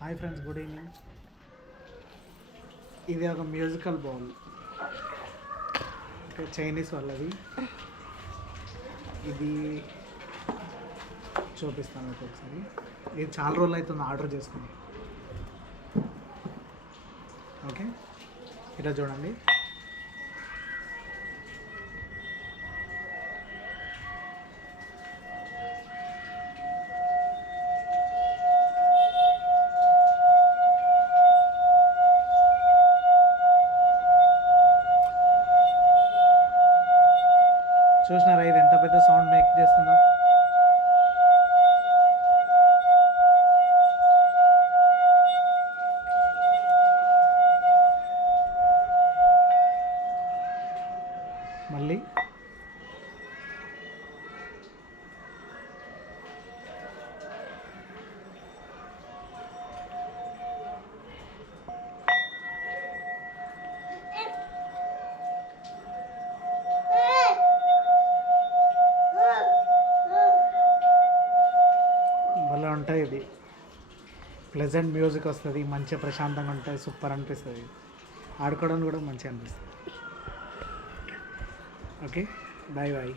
Hi friends, good evening. ఇది ఒక musical bowl, okay, Chinese వాళ్ళది. ఇది చూపిస్తాను మీకు ఒకసారి. ఇది చాలా రోజులు అవుతుంది ఆర్డర్ చేసుకుని. ఓకే, ఇలా చూడండి. చూసినారా ఇది ఎంత పెద్ద సౌండ్ మేక్ చేస్తుందో? మళ్ళీ భలే ఉంటుంది. ఇది ప్లెజెంట్ మ్యూజిక్ వస్తుంది, మంచిగా ప్రశాంతంగా ఉంటుంది, సూపర్ అనిపిస్తుంది. ఆడుకోవడానికి కూడా మంచిగా అనిపిస్తుంది. Okay, bye bye.